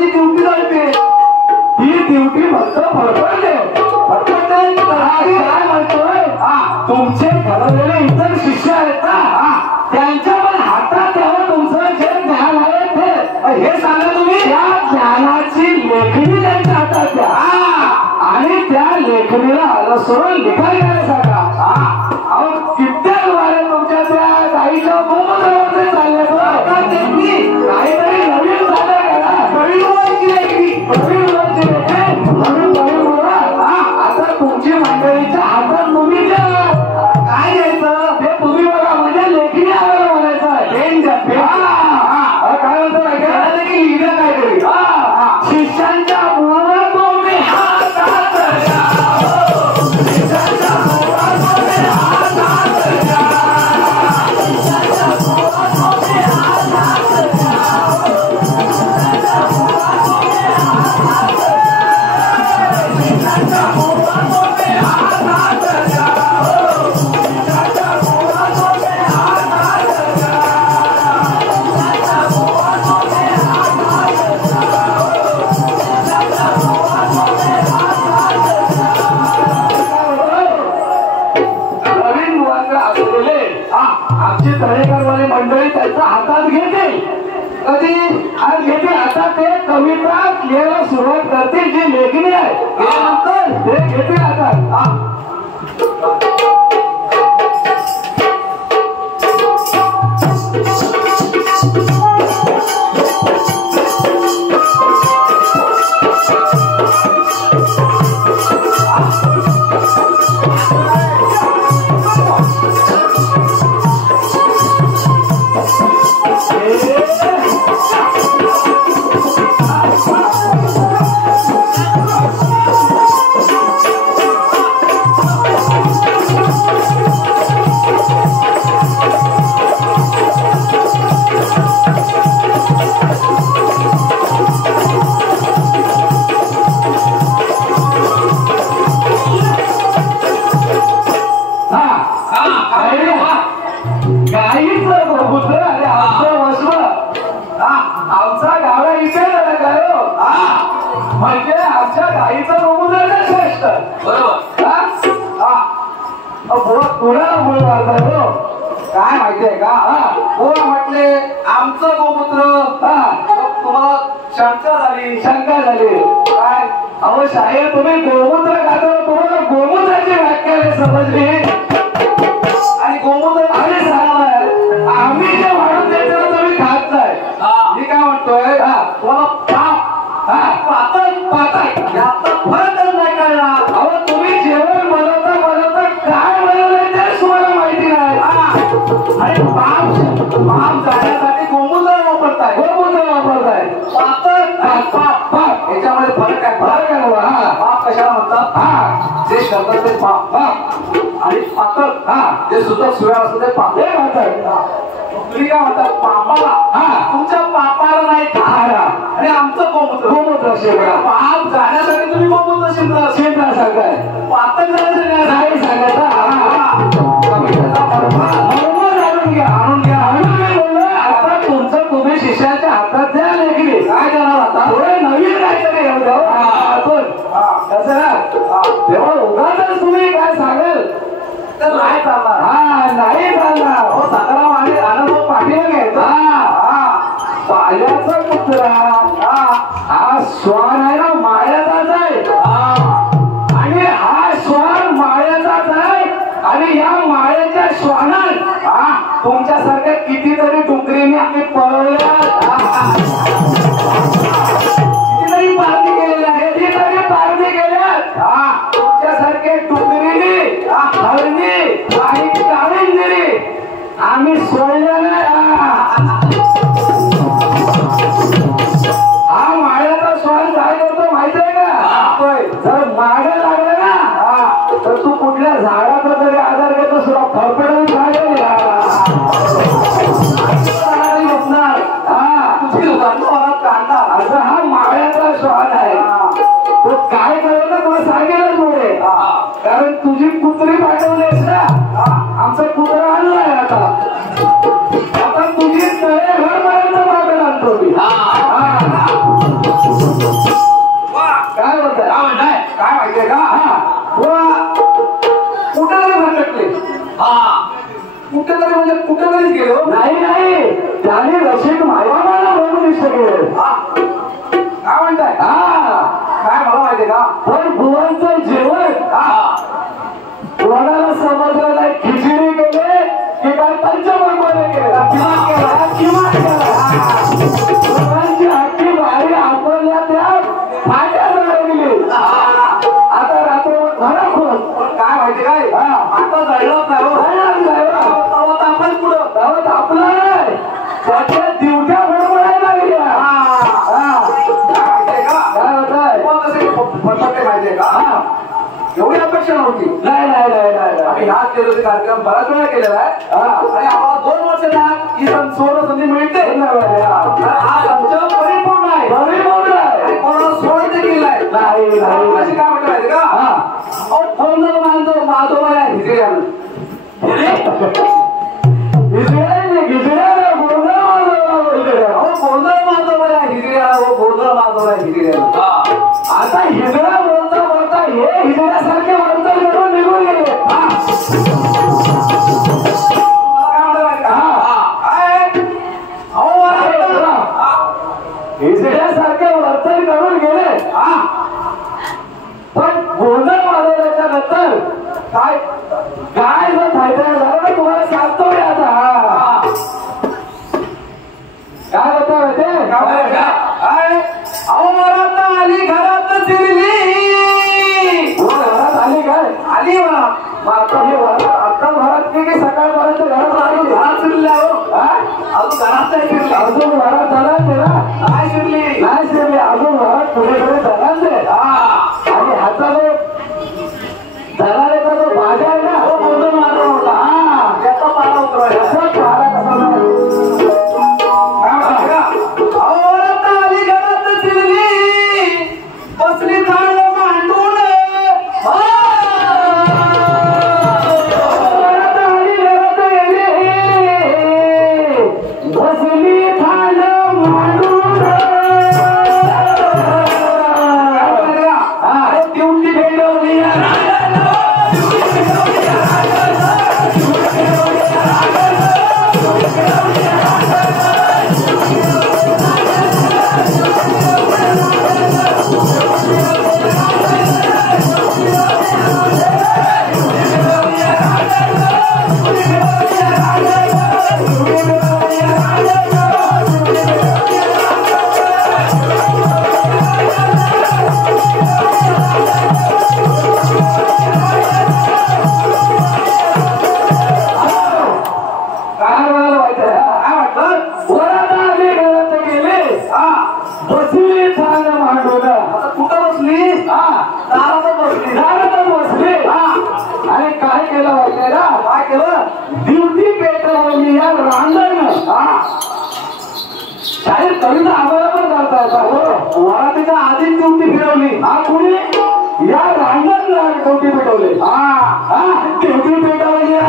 माझी ड्युटी जाते ही ड्युटी फक्त फडफडते काय म्हणतोय तुमचे ठरवलेले इतर शिष्य आहेत ना त्यांच्या पण हातात तेव्हा तुमचं जे ज्ञान आहे ते हे सांगा तुम्ही त्या ज्ञानाची लेखणी त्यांच्या हातात द्या आणि त्या लेखणीला अलसरून लिखाण करायला सांगा अहो कित्येक वारे तुमच्या त्या गाईच्या गोमूत्रावरती चालले काहीतरी नवीन झालं का नवीन आता तुमची मंडळीच्या हातात तुम्ही द्या काय घ्यायचं ते तुम्ही बघा म्हणजे लेखी आम्हाला म्हणायचं पेन द्या काय म्हणतो की लिहिलं काय तरी शिष्यांच्या मुळावर तुम्ही हातात द्या शिष्यांच्या मुळावर तुम्ही हातात द्या शिष्यांच्या मुळावर तुम्ही हातात आमची तळेकरवाली मंडळी त्यांचा हातात घेते कधी आणि घेते आता ते कविता लिहायला सुरुवात करतील जी लेखणी आहे ते घेते हातात आमचा गावा इथे म्हणजे आमच्या गाईचं गोमूत्र श्रेष्ठ बरोबर कुणाला बोल मारता काय माहितीये का हो म्हटले आमचं गोमूत्र तुम्हाला शंका झाली काय अहो साहेब तुम्ही गोमूत्र खातो तुम्हाला गोमूत्राची व्याख्या समजली आणि गोमूत्र आम्ही सांगणार आम्ही जे वाढून देतो तुम्ही खात नाही मी काय म्हणतोय तुम्हाला पातळ याचा फरकच नाही कळणार अहो तुम्ही जेवण बनवता काय बनवलंय तेच तुम्हाला माहिती नाही आणि पाप जाण्यासाठी गोमूत्र वापरताय पातळ याच्यामध्ये फरक आहे पाप कशाला म्हणतात जे करतात ते पाप आणि पातळ जे सुद्धा सुव्या असतं ते पाप तुम्ही काय म्हणतात पापाला तुमच्या पापाला नाही खायला आणि आमचं गोमूत्र शेवटा पाप जाण्यासाठी तुम्ही गोमूत्र शेंद्रा सांगताय पातळ जाण्यासाठी नाही सांगायचा आणून घ्या आता तुमचं तुम्ही शिष्याच्या हातात द्या लेखी काय देणार आता थोडं नवीन काहीतरी तेव्हा उगाच तुम्ही काय सांगाल तर नाही चालणार नाही चालणार हो सकाराम आणि आनंद पाठीला घ्यायचा पाल्याचा पुत्र हा श्वान आहे ना मायाचाच आहे आणि हा श्वान मायाचाच आहे आणि या मायाच्या श्वानात तुमच्यासारख्या कितीतरी डुकरीने आम्ही पळवल्या कितीतरी पारणी केलेल्या कितीतरी पारणी केल्या तुमच्यासारखे डुकरीने हरणी आणि काळिंदिरी आम्ही सोडल्या नाही हा मायाचा श्वान काय करतो माहितीये का जर मागे लागलं ना तर तू कुठल्या झाडाचा तरी आधार घेतो सुद्धा फरफडून तुझी दुकान कांदा असं हा मायाचा श्वान आहे तो काय करतो तुला सांगेलच पुढे कारण तुझी कुत्री पाठवलीस ना आमचा कुत्रा आणलाय आता तुझी तळे घरपर्यंत मागे आणतो मी माहितीये का कुठेतरी भटकले कुठेतरी म्हणजे कुठेतरीच गेलो नाही त्याने रसिक मायबाबाला म्हणून इष्ट केले काय म्हणताय काय मला माहितीये का पण बुवांचं जेवण कोणाला समजलं नाही खिचडी केले की काय पंचमंगोले केले किमान बुवांची हत्ती बाहेर आपल्या त्या फाट्या जळवली आता रात्रभर घरा खोस काय माहिती काय आता जळलंच नाही तवत आपण पुढं तवत आपलं नाही त्याच्या दिवट्या बडबडायला लागल्या काय होत माहितीये का एवढी अपेक्षा नव्हती नाही आम्ही ह्या केलेले कार्यक्रम बराच वेळा केलेला आहे आणि आम्हाला 2 वर्षात ही सुवर्ण संधी मिळते हा संच परिपूर्ण आहे कोणाला सोडून देखील नाही कशी काय म्हणते माहिती का कोणतं मानतो माधव आहे आता हिजडा बोलता हे हिजड्यासारखे वर्तन करून निघून गेले हिजड्यासारखे वर्तन करून गेले पण गोंधळ वाजवल्याच्या नंतर काय जर फायदा झाला ना तुम्हाला सांगतो मी आता काय होतं माहिती अहो मला आली घरात शिरली घरात आली काय आली म्हणा आता हे आता घरात की सकाळपर्यंत घरात शिरल्या अजून घरात नाही शिरली अजून घरात झाला नाही शिरली अजून घरात पुढेकडे धरायचे आणि हाताला धरायचा जो भाज्या आहे ना तो बोलून मारला होता त्याचा पारा उतरवायचा पारा बसली थांड मांडून बसली थांड मांडून ड्युटी भेटवली आणि काय केलं माहितीये ना काय केलं ड्युटी पेटवली या रांगण शाळेत कविता आम्हाला पण करता येतात मराठीच्या आधीच ड्युटी फिरवली कुणी या रांगणला ड्युटी पेटवली ड्युटी पेटवली या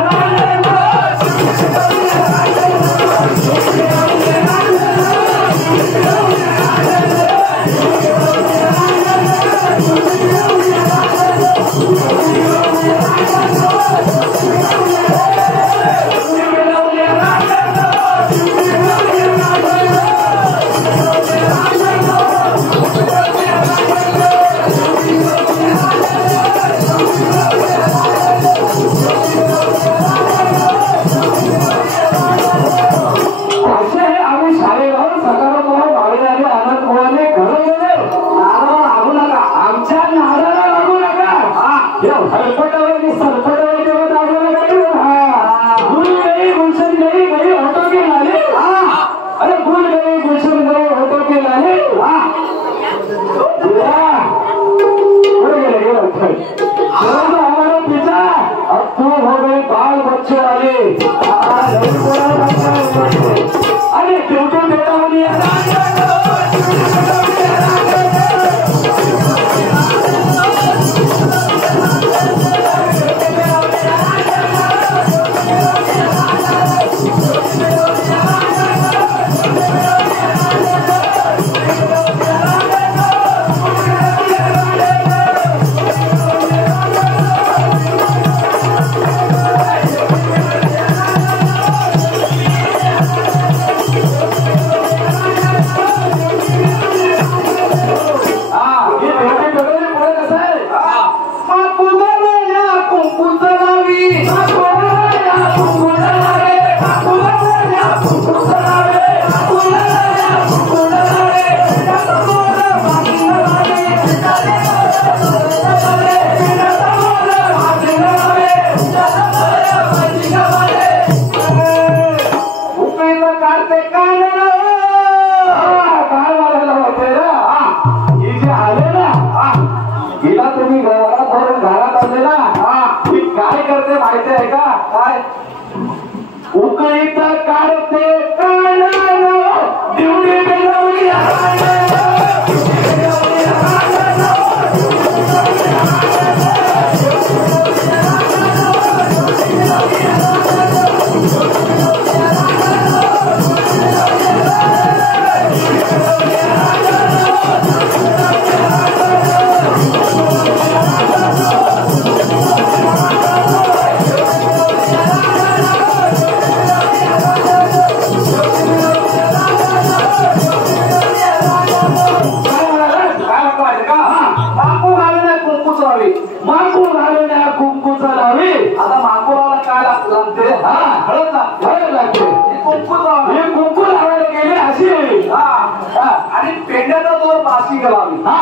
अशी घालावी. हा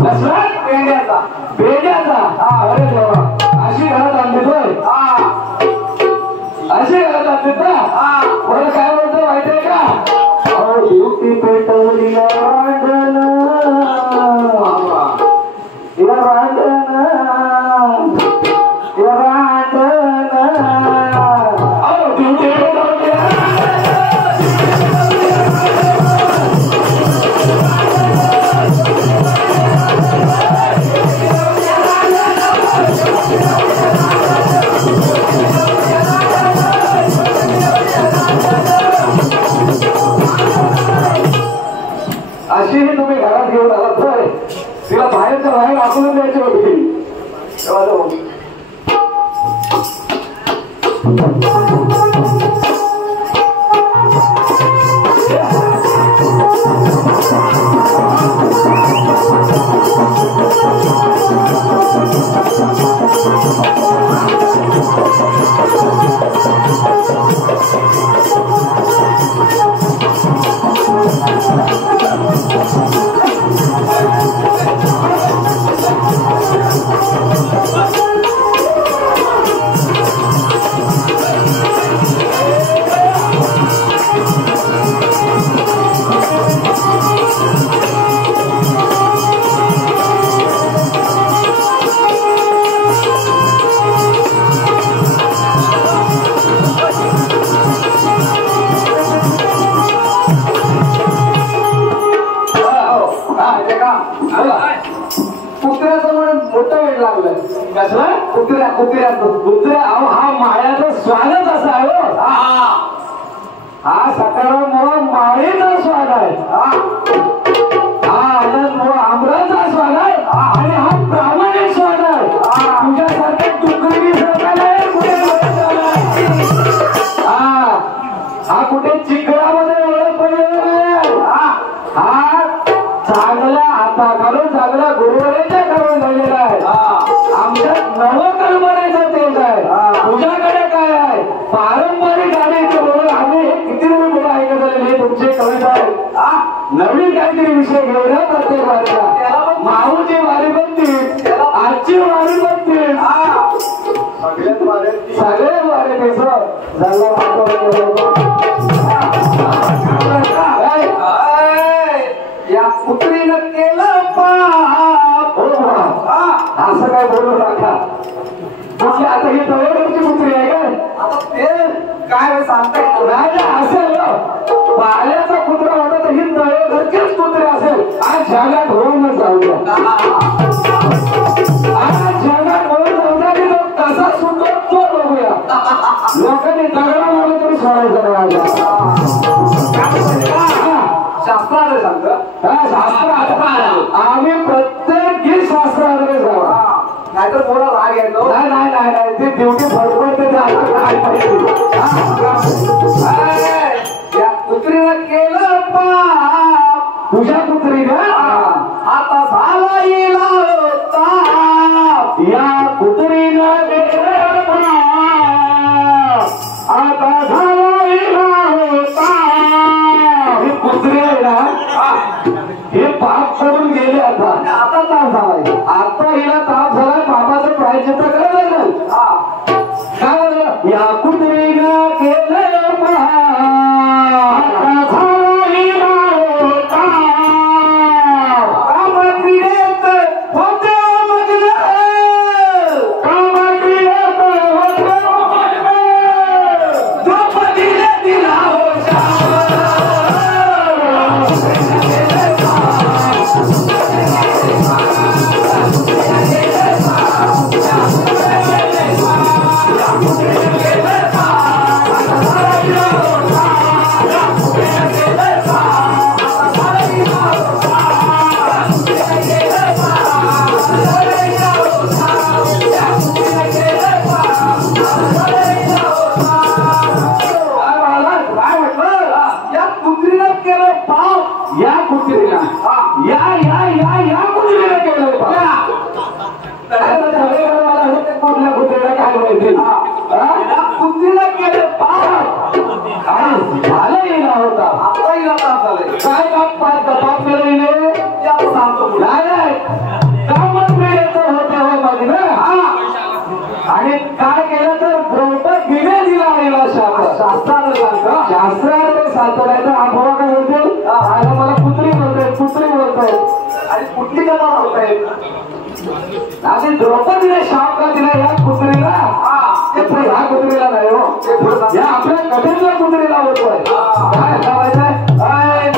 दशरथ पेंड्याचा पेंड्याचा. अरे देवा अशी घरात आणली होय. अशी घरात आणली ना. मला काय बोलतो माहितीये का? ड्युटी पेटवली रांडण अशीही तुम्ही घरात घेऊन आलात तर तिला बाहेरच्या बाहेर आखून द्यायची होती. कुत्र्याचं म्हणून मोठं वेळ लागलं. कसं कुत्र्या हा मायाचा स्वादच असा आहे. हा सकाळमुळं माळेचा स्वाद आहे. हा आनंदमुळं आमराचा स्वाद आहे. आणि हा प्रामाणिक स्वाद आहे. तुझ्यासारख्या तुकडी हा कुठे चिखलामध्ये ओळख पडलेला नाही. हा चांगल्या हाताखालून चांगल्या गुरुवरेच्या करून झालेला आहे. आमच्यात नवकल्पनेचं तेज आहे. तुझ्याकडे काय आहे? पारंपरिक गाण्याचे बोल आम्ही हे किती वेळ ऐकत आले. हे तुमचे कविता आहेत. नवीन काहीतरी विषय घेऊन या प्रत्येक वारीला. माऊची वारी बनतील, आजची वारी बनतील, सगळे वारे या कुत्रीनं केलं पाप. असं काय बोलू नका. कुठली आता ही तळेगावची कुत्री आहे काय? आता ते काय सांगता येत राजा असेल पाल्याचा कुत्रा होता तर ही तळेघरचीच कुत्रे असेल. आज जगात होऊनच जाऊ द्या. आज जगात होऊन जाऊ द्या की तो कसा सुटतो तो बघूया. लोकांनी दगडा मारलं तरी सोडायचं नाही. शास्त्राने सांगत आम्ही प्रत्येक गीत शास्त्राकडे जाऊ. नाहीतर मोठा राग येतो. नाही ते ड्युटी फडफडते. या कुत्रीनं केलं पाप. तुझ्या कुत्रीनं आता झाला येला होता. या कुत्रीनं केलं पाप. आता झाला येला होता. ही कुत्री आहे ना हे पाप करून गेले. आता ताप झालाय. आता हिला ताप झालाय. बाबाचं प्रायचित्त करायला लागेल. काय या कुत्रीनं केलं पाप. आता झाला येला होता. कामक्रियेत होते मग्न. कामक्रियेत होते मग्न. द्रौपदीने दिला होता. Yeah. आणि कुठली कथा होत आणि द्रौपदीने शाप का दिला या कुत्रीला ते ह्या कुत्रीला नाही हो या आपल्या कथेतल्या कुत्रीला होतोय काय करायचंय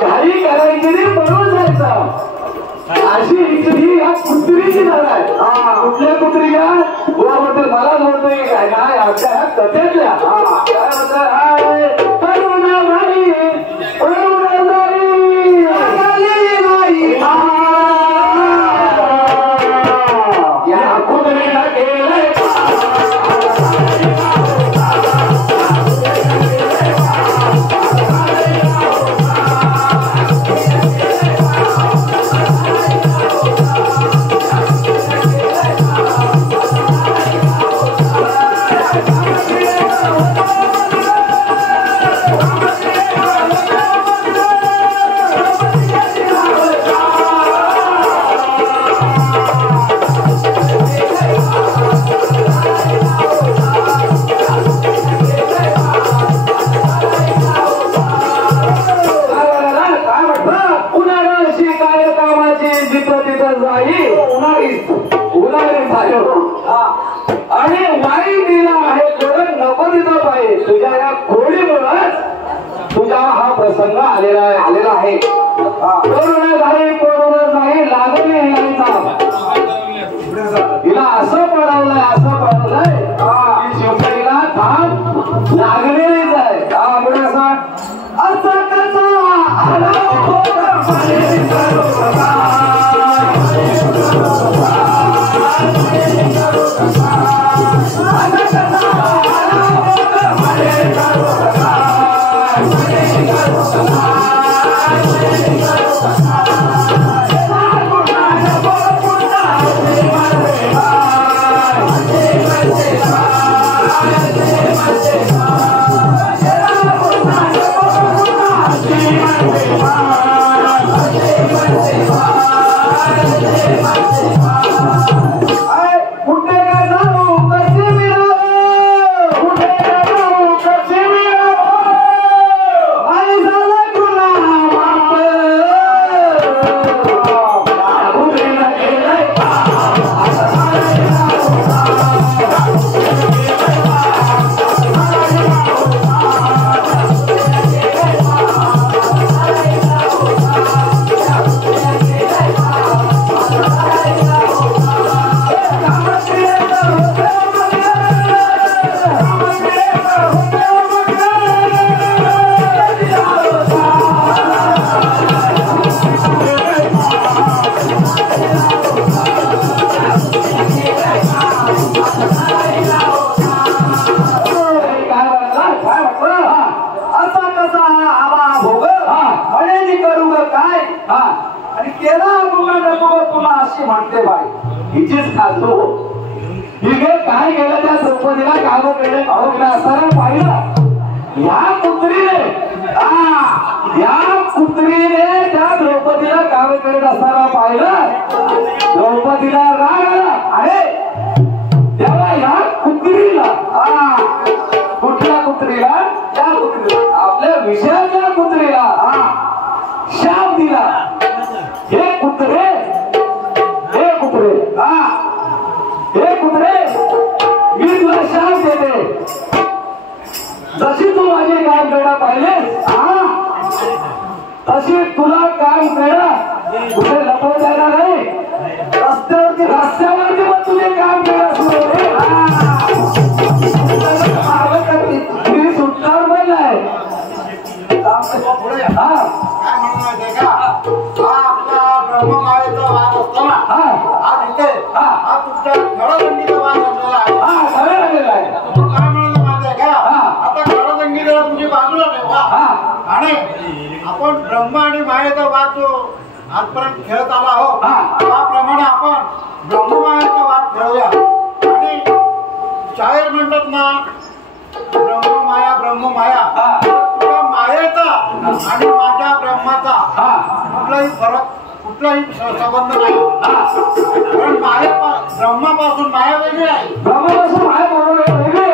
काही करायची नाही पळून जायचं अशी ही या कुत्रीची झाड आहे कुठल्या कुत्रीला गोवाबद्दल मला बोलतोय काय नाही आमच्या ह्या कथेतल्या काय म्हणतात पळून नाही पळून नाही या कुत्रीला केलंय आणि वाई दिला आहे थोडं नको दिलं पाहिजे तुझ्या या खोडीमुळे तुझा हा प्रसंग आलेला आहे कोरोना झाली लागले हिला असं पडवलंय की शिवशाहीला थांब लागलेलीच आहे म्हणजे असं कसं आणि केला पुन्हा अशी म्हणते बाई हिचीच खातो हिने काय केलं त्या द्रौपदीला काम केलं असताना पाहिलं या कुत्रीने त्या द्रौपदीला काम करत असताना पाहिलं द्रौपदीला राग आला अरे तेव्हा या कुत्रीला कुठल्या कुत्रीला त्या कुत्रीला आपल्या विषयाच्या कुत्रीला शाप दिला हे कुत्रे मी तुला शाप देते जशी तू माझे काम करायला पाहिजे तशी तुला काम करा कुठे लपवून जायला नाही रस्त्यावरती पण तुझे काम करा सुरू आणि आपण ब्रह्म आणि मायेचा वाद जो आजपर्यंत खेळत आला आहोत त्याप्रमाणे आपण ब्रह्ममायेचा वाद खेळूया. आणि शाहीर म्हणतात ना ब्रह्ममाया तुझ्या मायेचा आणि माझ्या ब्रह्माचा कुठलाही फरक कुठलाही संबंध नाही. कारण ब्रह्मापासून माया वेगळी आहे. ब्रह्मापासून माया वेगळी